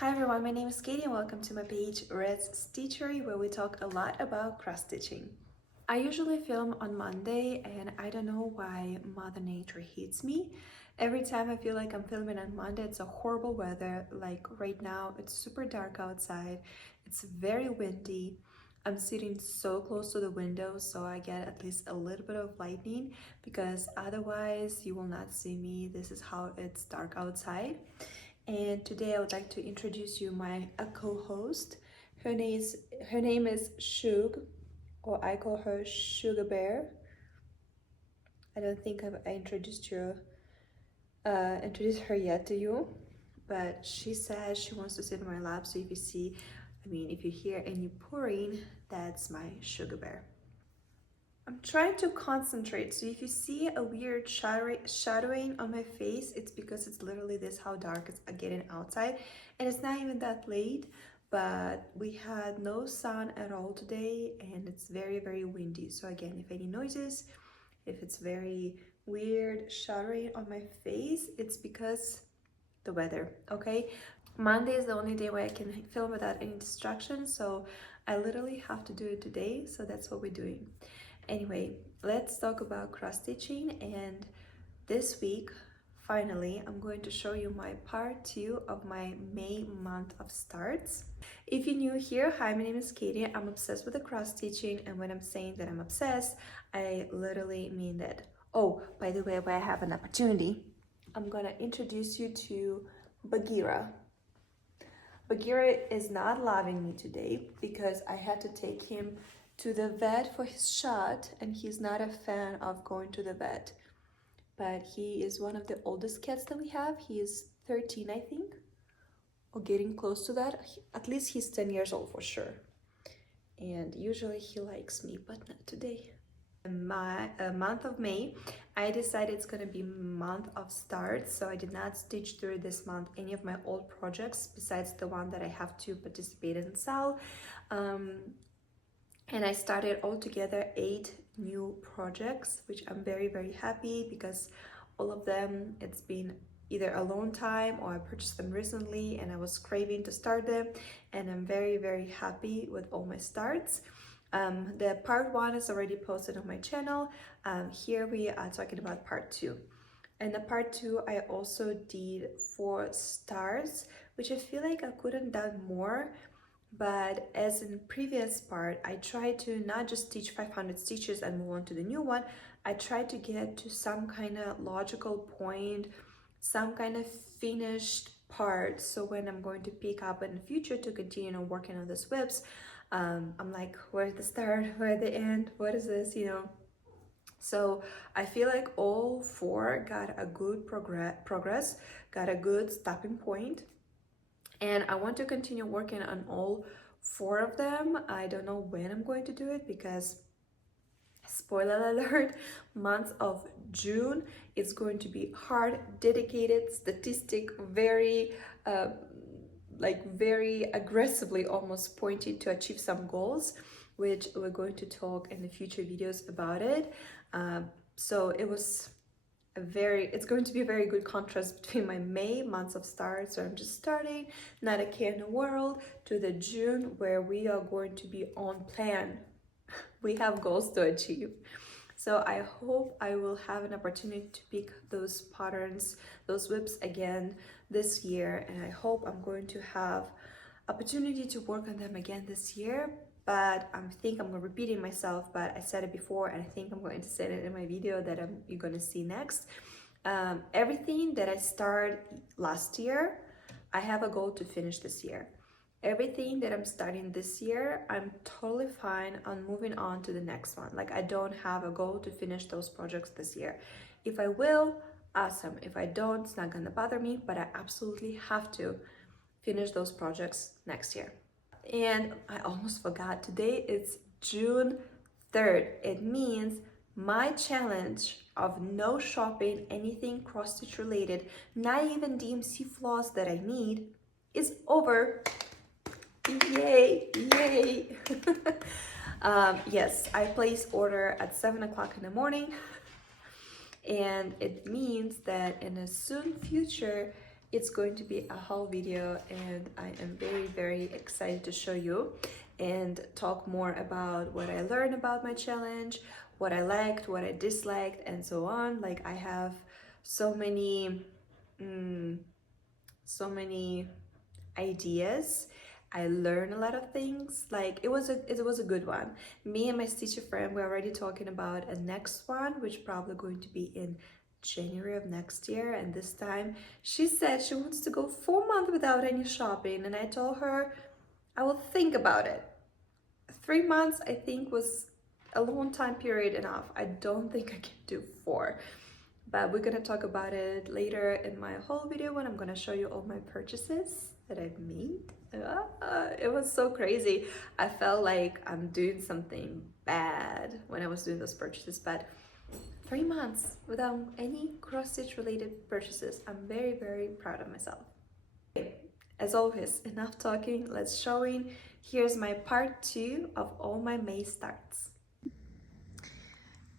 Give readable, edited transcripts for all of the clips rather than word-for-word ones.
Hi everyone, my name is Katie and welcome to my page Red's Stitchery, where we talk a lot about cross stitching. I usually film on Monday and I don't know why Mother Nature hates me. Every time I feel like I'm filming on Monday, it's a horrible weather. Like right now, it's super dark outside, it's very windy. I'm sitting so close to the window so I get at least a little bit of lightning because otherwise you will not see me. This is how it's dark outside. And today I would like to introduce you my co-host. Her name is Shug, or I call her Sugar Bear. I don't think I introduced her yet to you, but she says she wants to sit in my lap. So if you hear any purring, that's my Sugar Bear. I'm trying to concentrate, so if you see a weird shadowing on my face, it's because it's literally this how dark it's getting outside, and it's not even that late, but we had no sun at all today, and it's very windy. So again, if any noises, if it's very weird shadowing on my face, it's because the weather, okay? Monday is the only day where I can film without any distractions, so I literally have to do it today, so that's what we're doing. Anyway, let's talk about cross stitching, and this week finally I'm going to show you my part 2 of my May month of starts. If you're new here, hi, my name is Katie. I'm obsessed with the cross stitching, and when I'm saying that I'm obsessed, I literally mean that. Oh, by the way, where I have an opportunity, I'm gonna introduce you to Bagheera. Bagheera is not loving me today because I had to take him to the vet for his shot, and he's not a fan of going to the vet. But he is one of the oldest cats that we have. He is 13, I think, or getting close to that. At least he's 10 years old for sure. And usually he likes me, but not today. My month of May, I decided it's gonna be month of start, so I did not stitch through this month any of my old projects besides the one that I have to participate in sell. And I started altogether 8 new projects, which I'm very happy because all of them, it's been either a long time or I purchased them recently and I was craving to start them, and I'm very happy with all my starts. The part 1 is already posted on my channel. Here we are talking about part 2. And the part 2, I also did 4 stars, which I feel like I could have done more. But as in previous part, I tried to not just teach 500 stitches and move on to the new one. I tried to get to some kind of logical point, some kind of finished part. So when I'm going to pick up in the future to continue working on these whips, I'm like, where's the start? Where's the end? What is this? So I feel like all 4 got a good progress, got a good stopping point. And I want to continue working on all 4 of them. I don't know when I'm going to do it because, spoiler alert, month of June is going to be hard, dedicated, statistic, very very aggressively almost pointed to achieve some goals, which we're going to talk in the future videos about it. So it's going to be a very good contrast between my May months of start, so I'm just starting, not a care in the world, to the June where we are going to be on plan. We have goals to achieve. So I hope I will have an opportunity to pick those patterns, those whips again this year, and I hope I'm going to have opportunity to work on them again this year. But I think I'm repeating myself, but I said it before and I think I'm going to say it in my video that you're going to see next. Everything that I started last year, I have a goal to finish this year. Everything that I'm starting this year, I'm totally fine on moving on to the next one. Like, I don't have a goal to finish those projects this year. If I will, awesome. If I don't, it's not gonna bother me, but I absolutely have to finish those projects next year. And I almost forgot, today it's June 3rd. It means my challenge of no shopping anything cross-stitch related, not even DMC floss that I need, is over. Yay! Yes, I placed order at 7 o'clock in the morning, and it means that in a soon future It's going to be a whole video, and I am very excited to show you and talk more about what I learned about my challenge, what I liked, what I disliked, and so on. Like, I have so many so many ideas. I learned a lot of things. Like, it was a good one. Me and my teacher friend were already talking about a next one, which probably going to be in January of next year. And this time she said she wants to go 4 months without any shopping, and I told her I will think about it. 3 months I think was a long time period enough. I don't think I can do 4, but we're gonna talk about it later in my whole video when I'm gonna show you all my purchases that I've made. It was so crazy. I felt like I'm doing something bad when I was doing those purchases, but 3 months without any cross-stitch related purchases. I'm very proud of myself. As always, enough talking, let's showing. Here's my part 2 of all my May starts.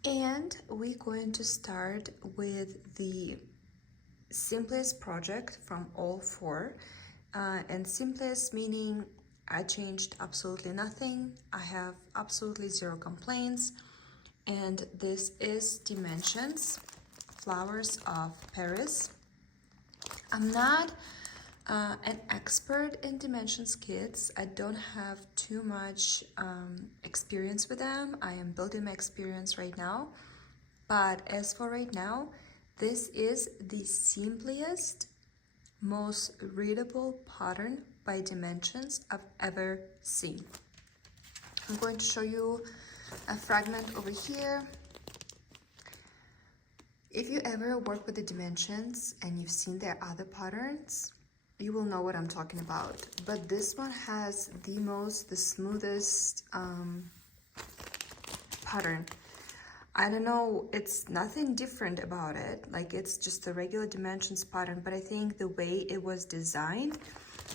And we're going to start with the simplest project from all 4. And simplest meaning I changed absolutely nothing. I have absolutely 0 complaints. And this is Dimensions, Flowers of Paris. I'm not an expert in Dimensions kits. I don't have too much experience with them. I am building my experience right now. But as for right now, this is the simplest, most readable pattern by Dimensions I've ever seen. I'm going to show you a fragment over here. If you ever work with the Dimensions and you've seen their other patterns, you will know what I'm talking about. But this one has the smoothest pattern. I don't know, it's nothing different about it. Like, it's just a regular Dimensions pattern, but I think the way it was designed,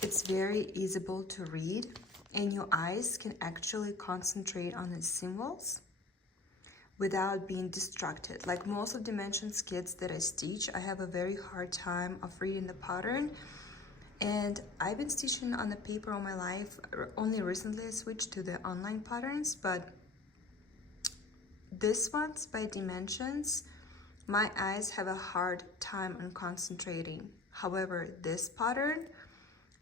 it's very easy to read, and your eyes can actually concentrate on the symbols without being distracted. Like most of Dimensions kits that I stitch, I have a very hard time of reading the pattern. And I've been stitching on the paper all my life. Only recently I switched to the online patterns, but this one's by Dimensions, my eyes have a hard time on concentrating. However, this pattern,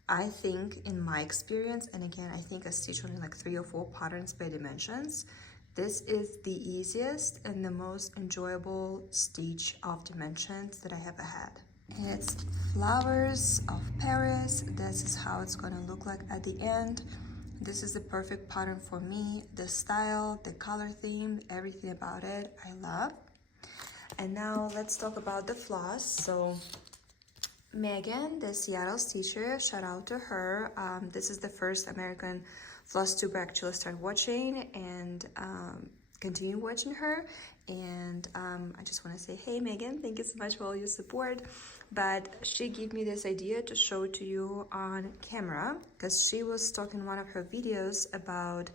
I think in my experience, and again, I think I stitched only like 3 or 4 patterns by Dimensions, this is the easiest and the most enjoyable stitch of Dimensions that I have had. It's Flowers of Paris. This is how it's gonna look like at the end. This is the perfect pattern for me. The style, the color theme, everything about it, I love. And now let's talk about the floss. So Megan, the Seattle stitcher, shout out to her. This is the first American Flosstube I actually started watching and continue watching her. And I just want to say, hey Megan, thank you so much for all your support. But she gave me this idea to show to you on camera, because she was talking in one of her videos about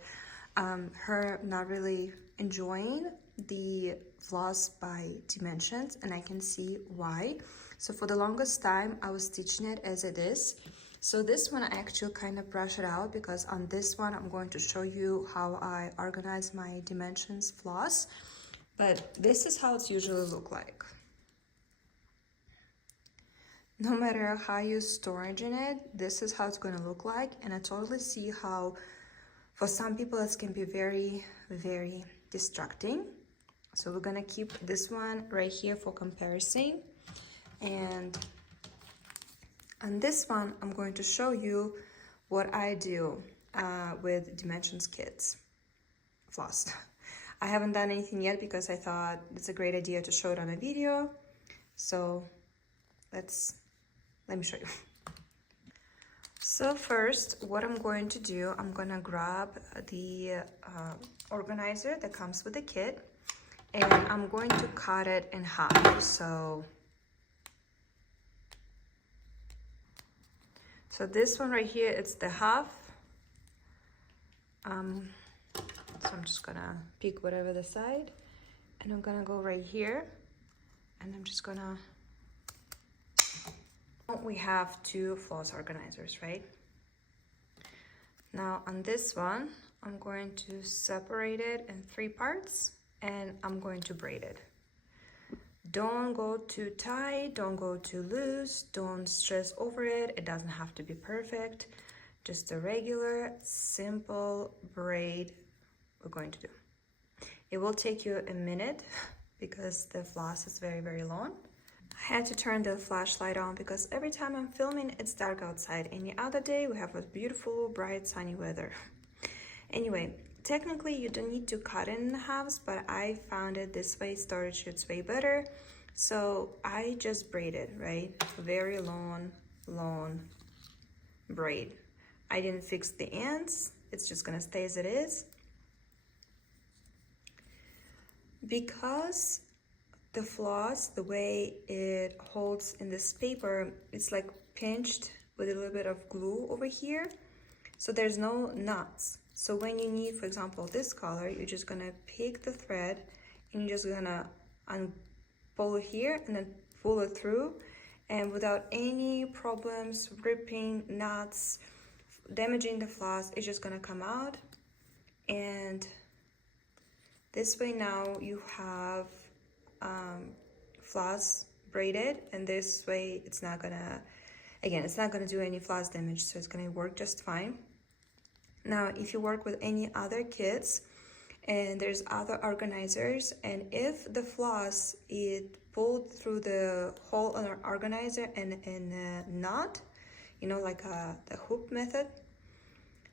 her not really enjoying the floss by Dimensions, and I can see why. So for the longest time I was stitching it as it is. So this one I actually kind of brush it out, because on this one I'm going to show you how I organize my Dimensions floss. But this is how it's usually look like. No matter how you storage in it, this is how it's going to look like. And I totally see how for some people it can be very distracting. So we're going to keep this one right here for comparison. And on this one, I'm going to show you what I do with Dimensions kits floss. I haven't done anything yet because I thought it's a great idea to show it on a video. So let me show you. So first, what I'm going to do, I'm gonna grab the organizer that comes with the kit, and I'm going to cut it in half. So this one right here, it's the half. So I'm just gonna pick whatever the side, and I'm gonna go right here, and I'm just gonna We have two floss organizers, right? Now on this one, I'm going to separate it in 3 parts and I'm going to braid it. Don't go too tight, don't go too loose, don't stress over it. It doesn't have to be perfect. Just a regular, simple braid we're going to do. It will take you a minute because the floss is very, very long. I had to turn the flashlight on because every time I'm filming, it's dark outside. Any other day, we have a beautiful, bright, sunny weather. Anyway, technically, you don't need to cut it in halves, but I found it this way, storage it's way better. So I just braided, right? Very long, long braid. I didn't fix the ends. It's just gonna stay as it is. Because the floss, the way it holds in this paper, it's like pinched with a little bit of glue over here. So there's no knots. So when you need, for example, this color, you're just gonna pick the thread and you're just gonna pull it here and then pull it through. And without any problems, ripping, knots, damaging the floss, it's just gonna come out. And this way now you have floss braided, and this way it's not gonna, again, it's not gonna do any floss damage, so it's gonna work just fine. Now, if you work with any other kits and there's other organizers, and if the floss it pulled through the hole on our organizer and a knot, you know, like the hoop method,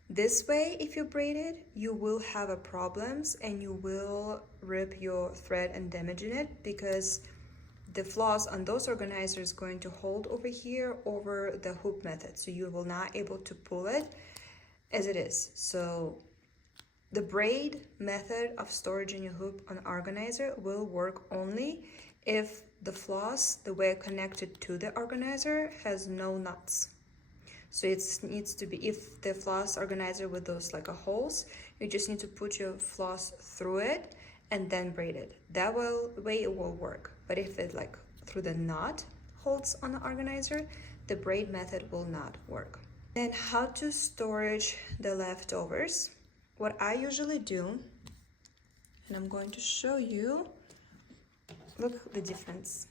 this way, if you braid it, you will have a problems and you will rip your thread and damaging it because the floss on those organizers is going to hold over here over the hoop method. So you will not able to pull it as it is. So the braid method of storage in your hoop on organizer will work only if the floss, the way connected to the organizer, has no knots. So it needs to be, if the floss organizer with those like holes, you just need to put your floss through it and then braid it. That way it will work. But if it like through the knot holds on the organizer, the braid method will not work. Then how to storage the leftovers. What I usually do, and I'm going to show you, look the difference.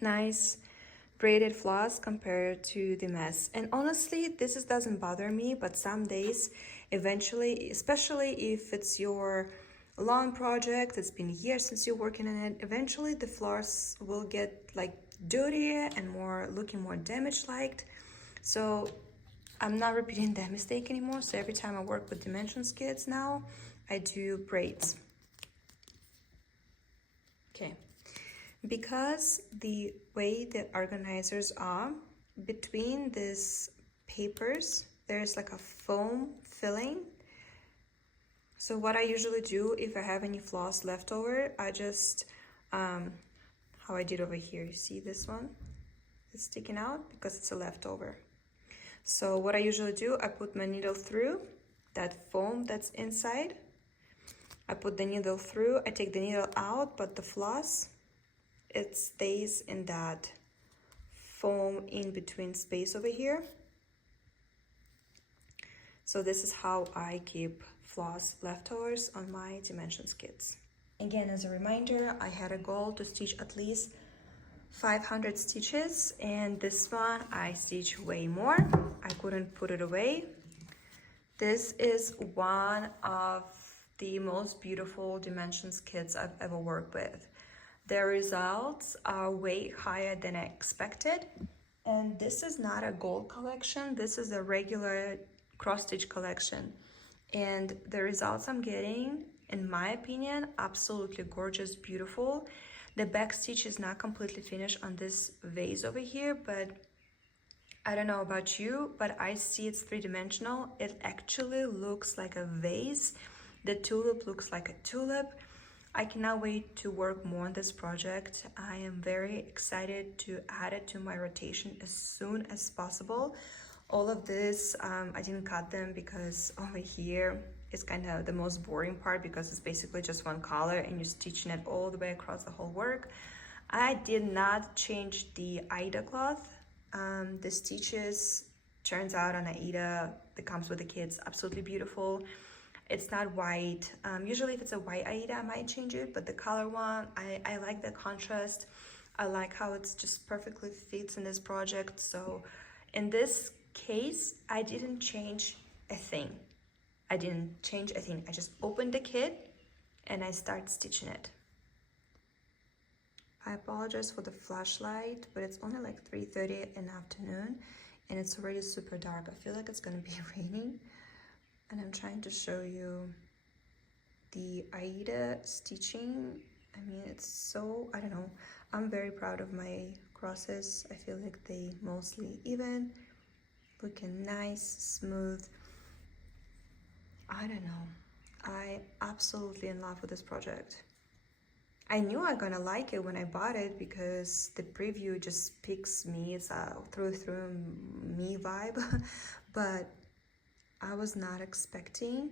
Nice braided floss compared to the mess. And honestly, this doesn't bother me, but some days eventually, especially if it's your long project, it's been years since you're working on it, eventually the floss will get like dirtier and looking more damaged like. So I'm not repeating that mistake anymore. So every time I work with dimensions kits now, I do braids. Okay. Because the way the organizers are, between these papers, there's like a foam filling. So what I usually do, if I have any floss left over, I just, how I did over here, you see this one? It's sticking out because it's a leftover. So what I usually do, I put my needle through that foam that's inside. I put the needle through, I take the needle out, but the floss, it stays in that foam in between space over here. So this is how I keep floss leftovers on my dimensions kits. Again, as a reminder, I had a goal to stitch at least 500 stitches, and this one I stitch way more. I couldn't put it away. This is one of the most beautiful dimensions kits I've ever worked with. The results are way higher than I expected. And this is not a gold collection. This is a regular cross-stitch collection. And the results I'm getting, in my opinion, absolutely gorgeous, beautiful. The back stitch is not completely finished on this vase over here, but I don't know about you, but I see it's three-dimensional. It actually looks like a vase. The tulip looks like a tulip. I cannot wait to work more on this project. I am very excited to add it to my rotation as soon as possible. All of this, I didn't cut them because over here is kind of the most boring part because it's basically just one color and you're stitching it all the way across the whole work. I did not change the Aida cloth. The stitches turns out on Aida that comes with the kits absolutely beautiful. It's not white. Usually if it's a white Aida, I might change it, but the color one, I like the contrast. I like how it's just perfectly fits in this project. So in this case, I didn't change a thing. I didn't change a thing. I just opened the kit and I start stitching it. I apologize for the flashlight, but it's only like 3:30 in the afternoon and it's already super dark. I feel like it's gonna be raining, and I'm trying to show you the Aida stitching. I mean, it's so, I don't know, I'm very proud of my crosses. I feel like they mostly even, looking nice, smooth. I don't know, I absolutely in love with this project. I knew I'm gonna like it when I bought it because the preview just picks me. It's a through me vibe, but I was not expecting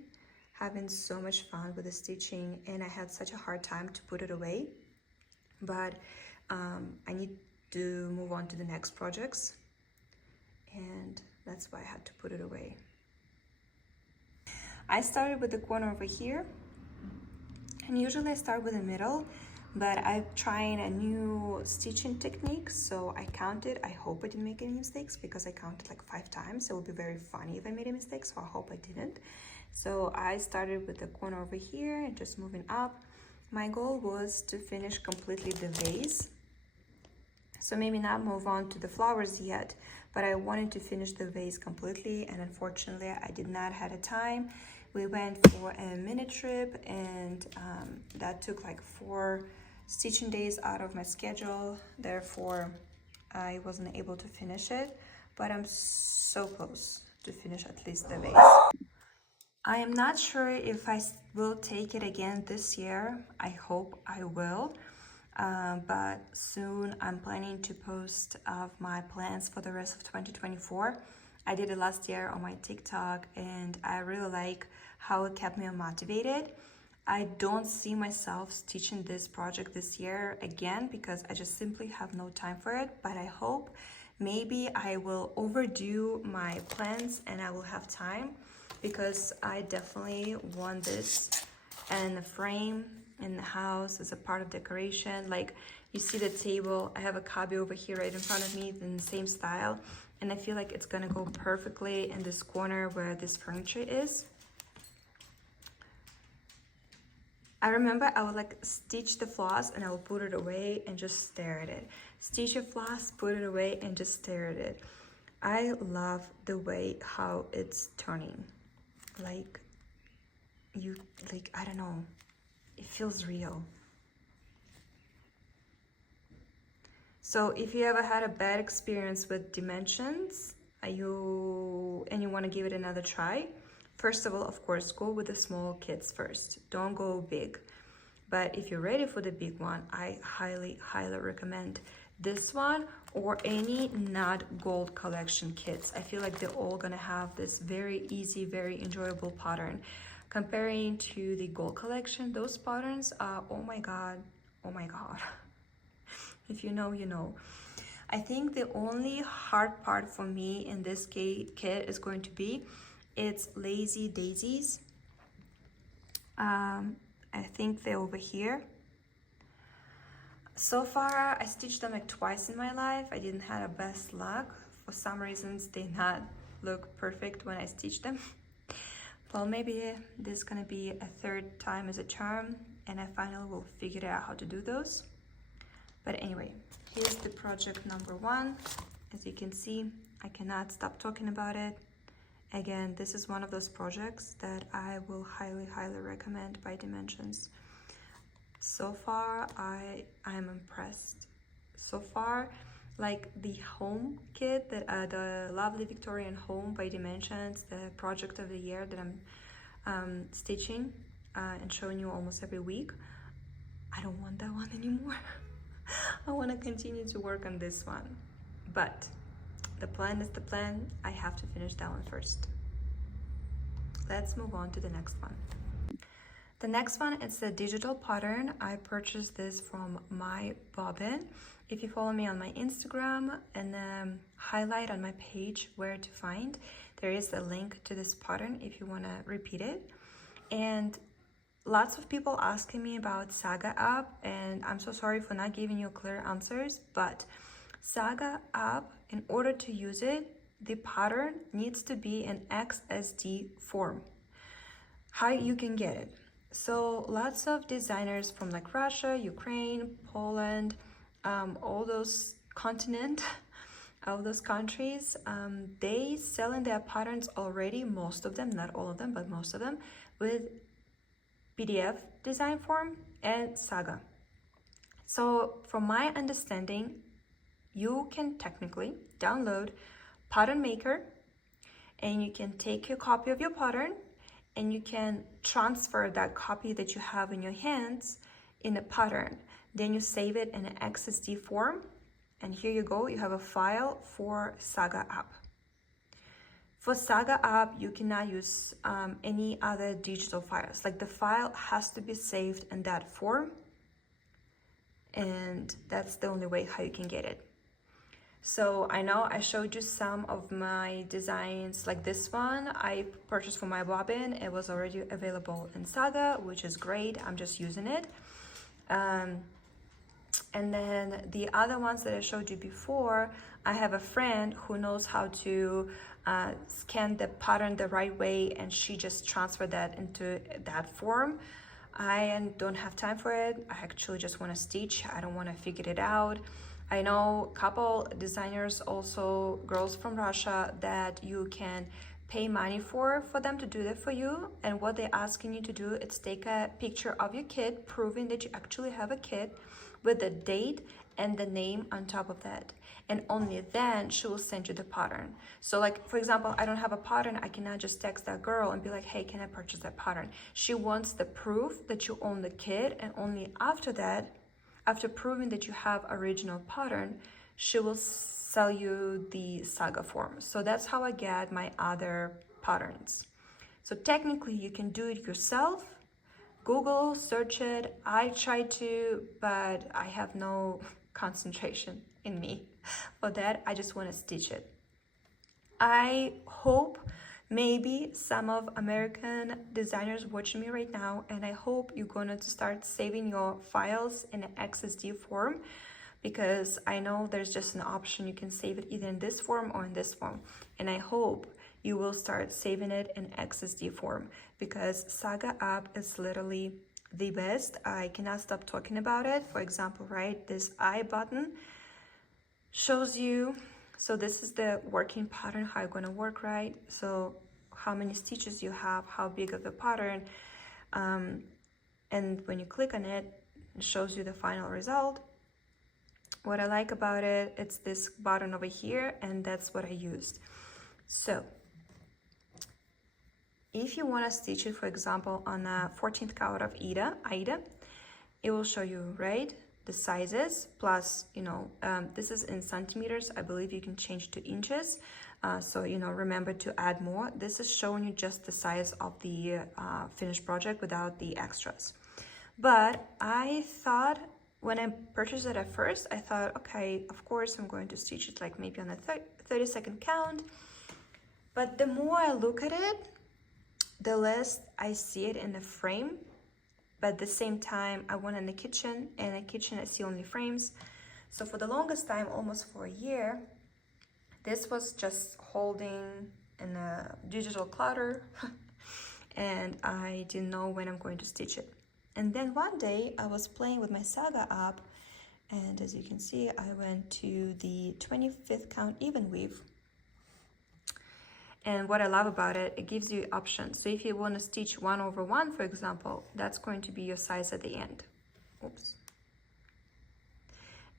having so much fun with the stitching, and I had such a hard time to put it away. But I need to move on to the next projects, and that's why I had to put it away. I started with the corner over here, and usually I start with the middle, but I'm trying a new stitching technique, so I counted. I hope I didn't make any mistakes because I counted like 5 times. It would be very funny if I made a mistake, so I hope I didn't. So I started with the corner over here and just moving up. My goal was to finish completely the vase, so maybe not move on to the flowers yet, but I wanted to finish the vase completely, and unfortunately I did not have a time. We went for a mini trip, and that took like 4 stitching days out of my schedule. Therefore, I wasn't able to finish it, but I'm so close to finish at least the vase. I am not sure if I will take it again this year. I hope I will, but soon I'm planning to post of my plans for the rest of 2024. I did it last year on my TikTok, and I really like how it kept me motivated. I don't see myself stitching this project this year again because I just simply have no time for it, but I hope maybe I will overdo my plans and I will have time, because I definitely want this and the frame in the house as a part of decoration. Like, you see the table, I have a cubby over here right in front of me in the same style, and I feel like it's gonna go perfectly in this corner where this furniture is. I remember I would like stitch the floss and I would put it away and just stare at it. Stitch a floss, put it away and just stare at it. I love the way how it's turning. Like, I don't know, it feels real. So if you ever had a bad experience with dimensions, and you want to give it another try, first of all, of course, go with the small kits first. Don't go big. But if you're ready for the big one, I highly, highly recommend this one or any not gold collection kits. I feel like they're all gonna have this very easy, very enjoyable pattern. Comparing to the gold collection, those patterns are, oh my god, oh my god. If you know, you know. I think the only hard part for me in this kit is going to be it's Lazy Daisies. I think they're over here. So far, I stitched them like twice in my life. I didn't have the best luck. For some reasons, they not look perfect when I stitch them. Well, maybe this is gonna be a 3rd time as a charm, and I finally will figure out how to do those. But anyway, here's the project number 1. As you can see, I cannot stop talking about it. Again, this is one of those projects that I will highly, highly recommend by Dimensions. So far, I am impressed. So far, like the home kit, that the Lovely Victorian Home by Dimensions, the project of the year that I'm stitching and showing you almost every week, I don't want that one anymore. I want to continue to work on this one, but the plan is the plan. I have to finish that one first. Let's move on to the next one. The next one is a digital pattern. I purchased this from mybobbin. If you follow me on my Instagram and highlight on my page where to find, there is a link to this pattern if you want to repeat it. And lots of people asking me about Saga app, and I'm so sorry for not giving you clear answers, but Saga app, in order to use it, the pattern needs to be in XSD form. How you can get it? So lots of designers from like Russia, Ukraine, Poland, all those continent, all those countries, they selling their patterns already, most of them, not all of them, but most of them, with PDF design form and Saga. So from my understanding, you can technically download Pattern Maker, and you can take your copy of your pattern and you can transfer that copy that you have in your hands in a pattern. Then you save it in an XSD form, and here you go, you have a file for Saga app. For Saga app, you cannot use any other digital files. Like the file has to be saved in that form, and that's the only way how you can get it. So I know I showed you some of my designs, like this one I purchased for mybobbin. It was already available in Saga, which is great. I'm just using it. And then the other ones that I showed you before, I have a friend who knows how to scan the pattern the right way, and she just transferred that into that form. I don't have time for it. I actually just want to stitch. I don't want to figure it out. I know a couple designers, also girls from Russia, that you can pay money for them to do that for you. And what they're asking you to do is take a picture of your kit, proving that you actually have a kit, with the date and the name on top of that. And only then she will send you the pattern. So like, for example, I don't have a pattern. I cannot just text that girl and be like, hey, can I purchase that pattern? She wants the proof that you own the kit, and only after that, after proving that you have original pattern, she will sell you the Saga form. So that's how I get my other patterns. So technically you can do it yourself. Google, search it. I try to, but I have no concentration in me for that. I just want to stitch it. I hope maybe some of American designers watching me right now, and I hope you're going to start saving your files in an XSD form, because I know there's just an option you can save it either in this form or in this form. And I hope you will start saving it in XSD form, because Saga app is literally the best. I cannot stop talking about it. For example, right, this I button shows you, so this is the working pattern, how you're going to work, right? So how many stitches you have, how big of the pattern, and when you click on it, it shows you the final result. What I like about it, it's this button over here, and that's what I used. So if you want to stitch it, for example, on a 14th count of Aida, it will show you, right, the sizes, plus, you know, this is in centimeters. I believe you can change to inches. So, you know, remember to add more. This is showing you just the size of the finished project without the extras. But I thought, when I purchased it at first, I thought, okay, of course, I'm going to stitch it like maybe on a 30-second count. But the more I look at it, the less I see it in the frame. But at the same time, I went in the kitchen, and in the kitchen I see only frames. So for the longest time, almost for a year, this was just holding in a digital clutter, and I didn't know when I'm going to stitch it. And then one day I was playing with my Saga app, and as you can see, I went to the 25th count even weave. And what I love about it, it gives you options. So if you want to stitch 1/1, for example, that's going to be your size at the end. Oops.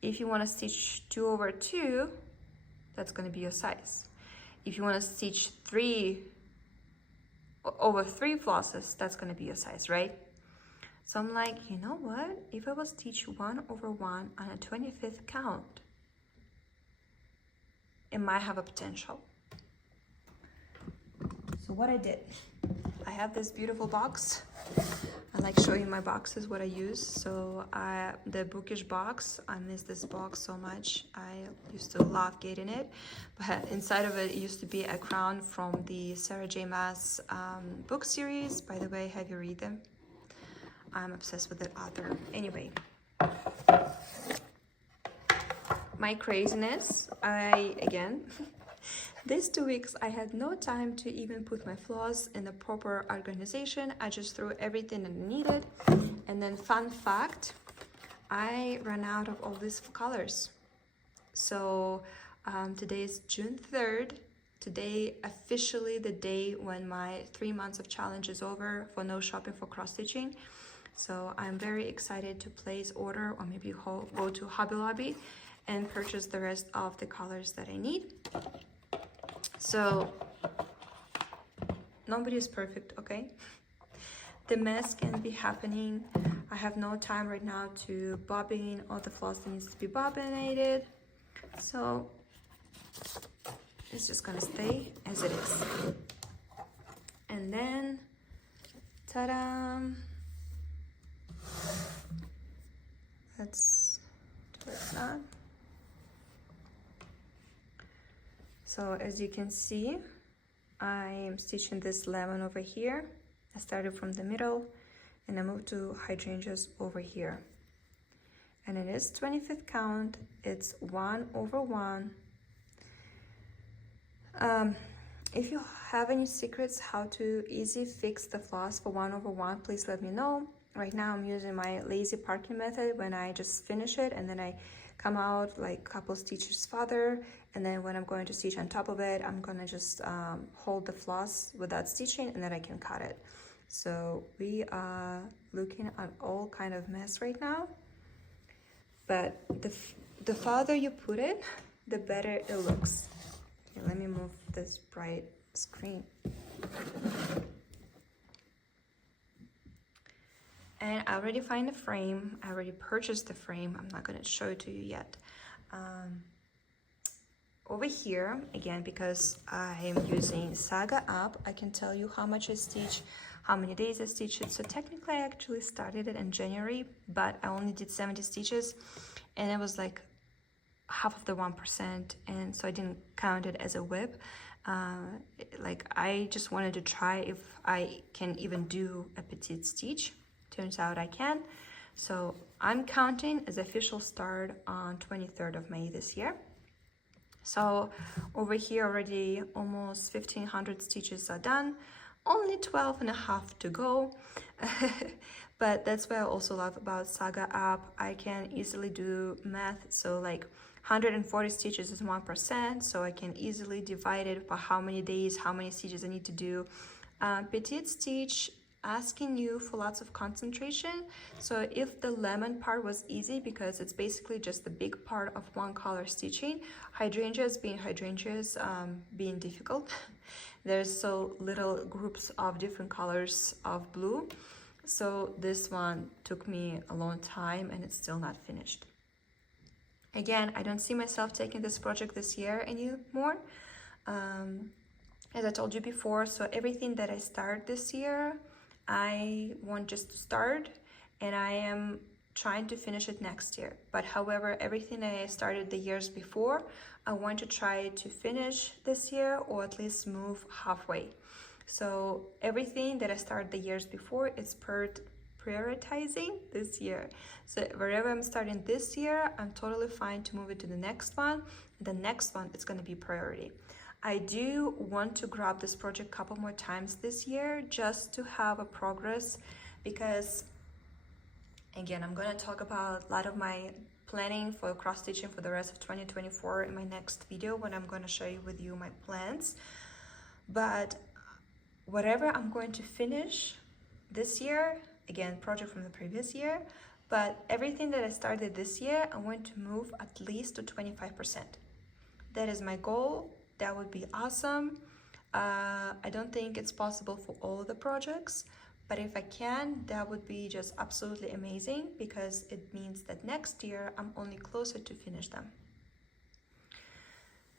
If you want to stitch 2/2, that's going to be your size. If you want to stitch 3/3 flosses, that's going to be your size, right? So I'm like, you know what? If I was stitch 1/1 on a 25th count, it might have a potential. So what I did, I have this beautiful box I like showing my boxes, what I use. So the bookish box, I miss this box so much. I used to love getting it. But inside of it used to be a crown from the Sarah J. Maas book series. By the way, have you read them? I'm obsessed with that author. Anyway, my craziness, these 2 weeks I had no time to even put my floss in the proper organization. I just threw everything I needed. And then fun fact, I ran out of all these colors. So today is June 3rd. Today officially the day when my 3 months of challenge is over for no shopping for cross stitching. So I'm very excited to place order, or maybe go to Hobby Lobby and purchase the rest of the colors that I need. So nobody is perfect, okay? The mess can be happening. I have no time right now to bobbin all the floss that needs to be bobbinated. So it's just gonna stay as it is. And then, ta-da! Let's do that. So as you can see, I am stitching this lemon over here. I started from the middle and I moved to hydrangeas over here. And it is 25th count. It's 1/1. If you have any secrets how to easy fix the floss for 1/1, please let me know. Right now I'm using my lazy parking method when I just finish it and then I come out like a couple stitches further, and then when I'm going to stitch on top of it, I'm gonna just hold the floss without stitching and then I can cut it. So we are looking at all kind of mess right now, but the farther you put it, the better it looks. Okay, let me move this bright screen. And I already found the frame. I already purchased the frame. I'm not gonna show it to you yet. Over here, again, because I am using Saga app, I can tell you how much I stitch, how many days I stitched it. So technically I actually started it in January, but I only did 70 stitches and it was like half of the 1%. And so I didn't count it as a whip. Like I just wanted to try if I can even do a petite stitch. Turns out I can. So I'm counting as official start on 23rd of May this year. So over here already almost 1500 stitches are done, only 12 and a half to go. But that's what I also love about Saga app. I can easily do math. So like 140 stitches is 1%. So I can easily divide it by how many days, how many stitches I need to do. Petite stitch asking you for lots of concentration. So if the lemon part was easy because it's basically just the big part of one color stitching, hydrangeas being difficult. There's so little groups of different colors of blue. So this one took me a long time and it's still not finished. Again, I don't see myself taking this project this year anymore. As I told you before, so everything that I start this year, I want just to start and I am trying to finish it next year. But however, everything I started the years before, I want to try to finish this year or at least move halfway. So everything that I started the years before, it's prioritizing this year. So wherever I'm starting this year, I'm totally fine to move it to the next one. The next one, it's going to be priority. I do want to grab this project a couple more times this year just to have a progress, because again, I'm going to talk about a lot of my planning for cross stitching for the rest of 2024 in my next video when I'm going to share with you my plans. But whatever I'm going to finish this year, again, project from the previous year, but everything that I started this year, I want to move at least to 25%. That is my goal. That would be awesome. I don't think it's possible for all of the projects, but if I can, that would be just absolutely amazing, because it means that next year I'm only closer to finish them.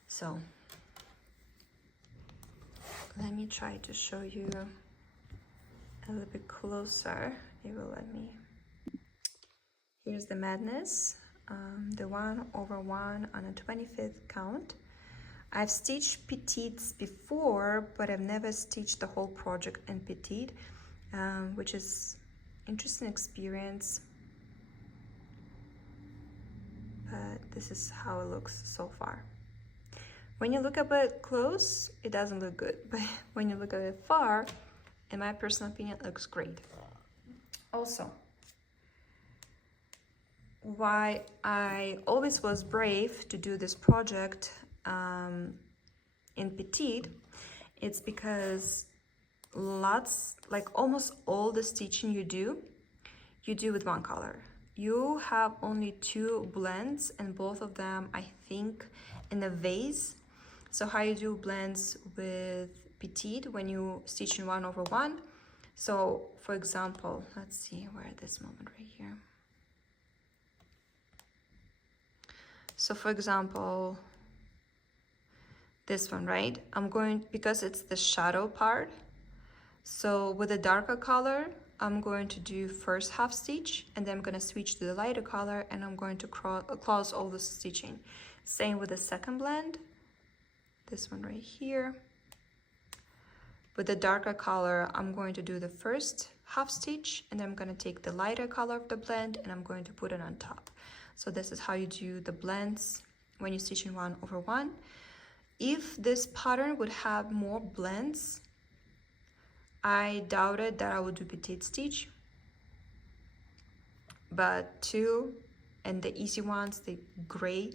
So let me try to show you a little bit closer it will let me. Here's the madness, the 1/1 on a 25th count. I've stitched petites before, but I've never stitched the whole project in petite, which is interesting experience. But this is how it looks so far. When you look at it close, it doesn't look good, but when you look at it far, in my personal opinion, it looks great. Also, why I always was brave to do this project in petite, it's because almost all the stitching you do with one color. You have only 2 blends, and both of them, I think, in a vase. So how you do blends with petite when you stitch in 1/1. So for example, let's see where this moment right here. So for example, this one, right? I'm going, because it's the shadow part, so with a darker color, I'm going to do first half stitch, and then I'm going to switch to the lighter color, and I'm going to close all the stitching. Same with the second blend, this one right here. With the darker color, I'm going to do the first half stitch, and then I'm going to take the lighter color of the blend and I'm going to put it on top. So this is how you do the blends when you stitch in 1/1. If this pattern would have more blends, I doubted that I would do petite stitch, but 2 and the easy ones, the gray,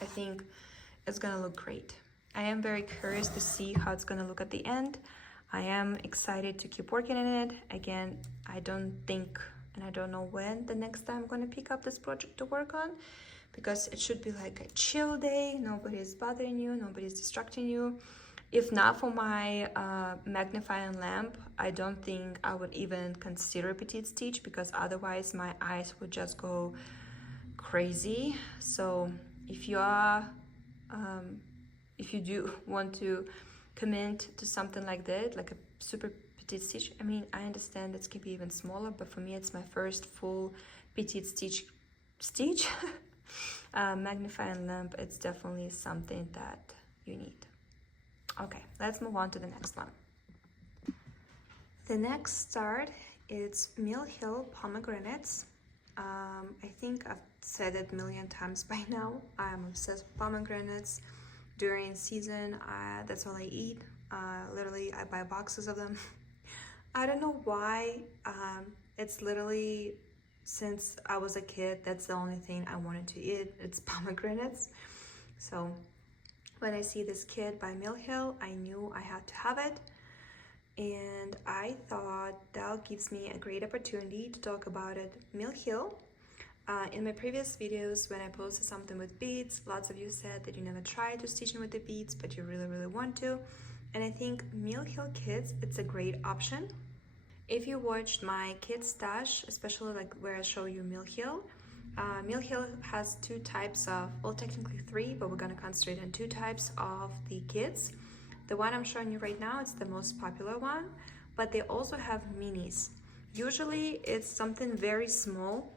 I think it's gonna look great. I am very curious to see how it's gonna look at the end. I am excited to keep working on it. Again, I don't think, and I don't know when the next time I'm gonna pick up this project to work on, because it should be like a chill day, nobody's bothering you, nobody's distracting you. If not for my magnifying lamp, I don't think I would even consider petite stitch, because otherwise my eyes would just go crazy. So if you are, if you do want to commit to something like that, like a super petite stitch, I mean, I understand it can be even smaller, but for me it's my first full petite stitch. Magnifying lamp, it's definitely something that you need. Okay, let's move on to the next one. The next start is Mill Hill pomegranates. I think I've said it a million times by now. I'm obsessed with pomegranates. During season, that's all I eat. Literally, I buy boxes of them. I don't know why. It's literally, since I was a kid, that's the only thing I wanted to eat. It's pomegranates. So when I see this kit by Mill Hill, I knew I had to have it. And I thought that gives me a great opportunity to talk about it. Mill Hill. In my previous videos, when I posted something with beads, lots of you said that you never tried to stitch in with the beads, but you really want to. And I think Mill Hill kits, it's a great option. If you watched my kit stash, especially like where I show you Mill Hill has 2 types of, well, technically 3, but we're gonna concentrate on 2 types of the kits. The one I'm showing you right now, it's the most popular one, but they also have minis. Usually it's something very small,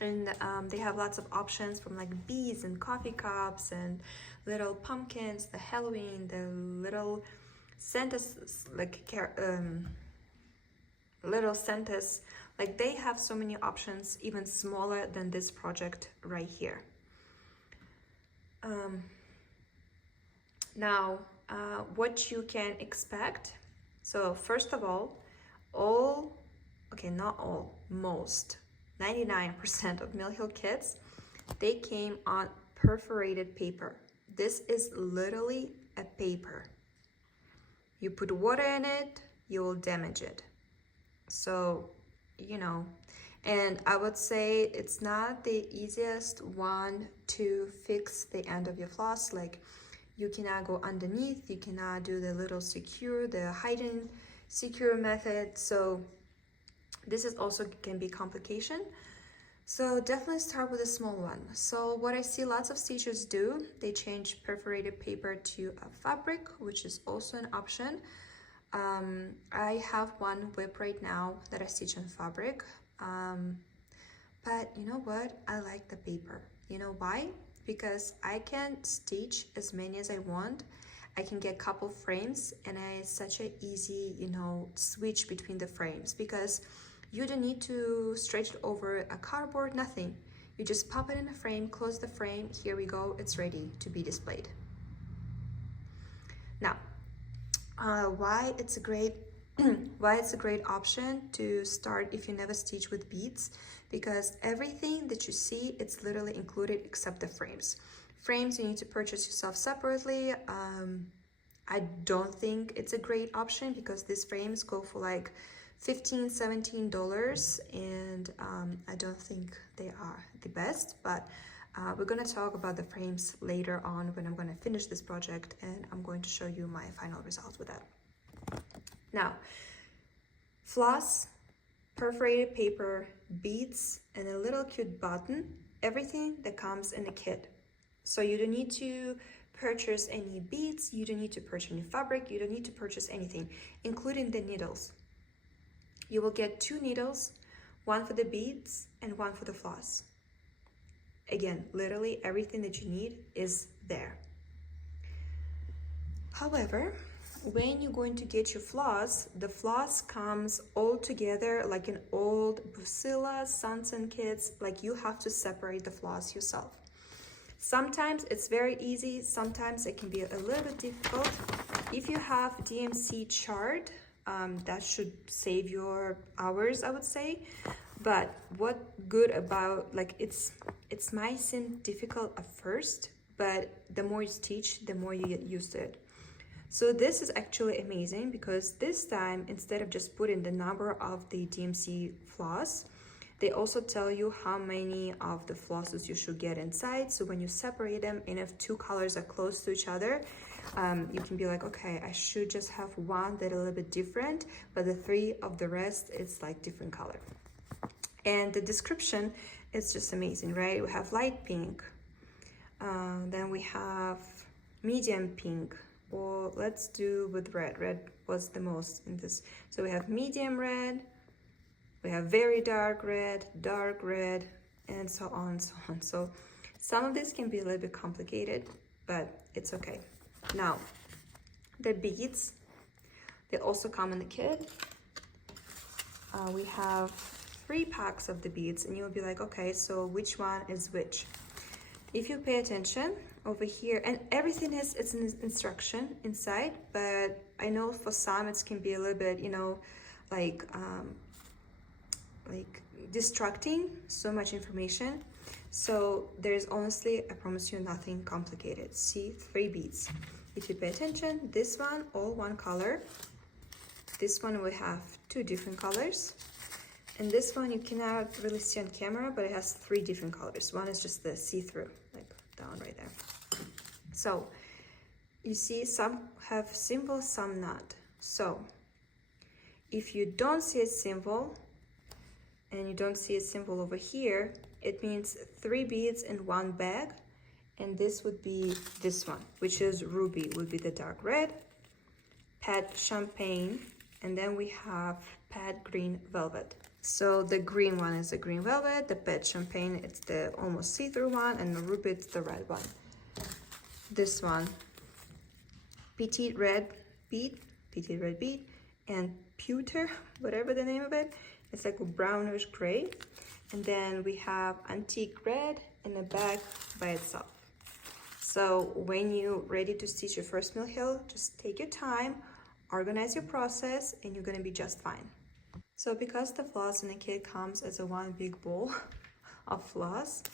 and they have lots of options from like beads and coffee cups and little pumpkins, the Halloween, the little Santas, like little Santas. Like, they have so many options, even smaller than this project right here. Now, what you can expect. So first of all, okay, not all, most, 99% of Mill Hill kits, they came on perforated paper. This is literally a paper. You put water in it, you will damage it. So, you know, and I would say it's not the easiest one to fix the end of your floss. Like, you cannot go underneath, you cannot do the little secure, the hiding secure method. So this is also can be complication. So definitely start with a small one. So what I see lots of stitchers do, they change perforated paper to a fabric, which is also an option. I have one whip right now that I stitch on fabric, but you know what? I like the paper. You know why? Because I can stitch as many as I want. I can get a couple frames, and it's such an easy, you know, switch between the frames, because you don't need to stretch it over a cardboard, nothing. You just pop it in a frame, close the frame, here we go, it's ready to be displayed. Now, why it's a great option to start if you never stitch with beads, because everything that you see, it's literally included except the frames. Frames you need to purchase yourself separately. I don't think it's a great option because these frames go for like $15-17, and I don't think they are the best, but we're going to talk about the frames later on when I'm going to finish this project, and I'm going to show you my final results with that. Now, floss, perforated paper, beads, and a little cute button, everything that comes in a kit. So you don't need to purchase any beads, you don't need to purchase any fabric, you don't need to purchase anything, including the needles. You will get 2 needles, one for the beads and one for the floss. Again, literally everything that you need is there. However, when you're going to get your floss, the floss comes all together like in old Busilla, Sanson kits, like you have to separate the floss yourself. Sometimes it's very easy, sometimes it can be a little bit difficult. If you have DMC chart, that should save your hours, I would say. But what good about, like, it's might seem difficult at first, but the more you teach, the more you get used to it. So this is actually amazing, because this time, instead of just putting the number of the DMC floss, they also tell you how many of the flosses you should get inside. So when you separate them, and if 2 colors are close to each other, you can be like, okay, I should just have one that a little bit different, but the 3 of the rest, it's like different color. And the description is just amazing, right? We have light pink, then we have medium pink, or let's do with red. Red was the most in this. So we have medium red, we have very dark red, and so on and so on. So some of this can be a little bit complicated, but it's okay. Now, the beads, they also come in the kit. We have 3 packs of the beads, and you'll be like, okay, so which one is which? If you pay attention over here, and everything it's an instruction inside, but I know for some it can be a little bit, you know, like distracting, so much information. So there's honestly, I promise you, nothing complicated. See, 3 beads. If you pay attention, this one all one color, this one will have 2 different colors, and this one you cannot really see on camera, but it has 3 different colors. One is just the see-through, like that one right there. So you see, some have symbols, some not. So if you don't see a symbol, and you don't see a symbol over here, it means 3 beads in 1 bag, and this would be this one, which is ruby, would be the dark red, pet champagne, and then we have pet green velvet. So the green one is the green velvet, the pet champagne, it's the almost see-through one, and the ruby, it's the red one. This one, petite red bead, and pewter, whatever the name of it, it's like a brownish gray. And then we have antique red in the back by itself. So when you're ready to stitch your first mill hill, just take your time, organize your process, and you're gonna be just fine. So because the floss in the kit comes as a one big bowl of floss,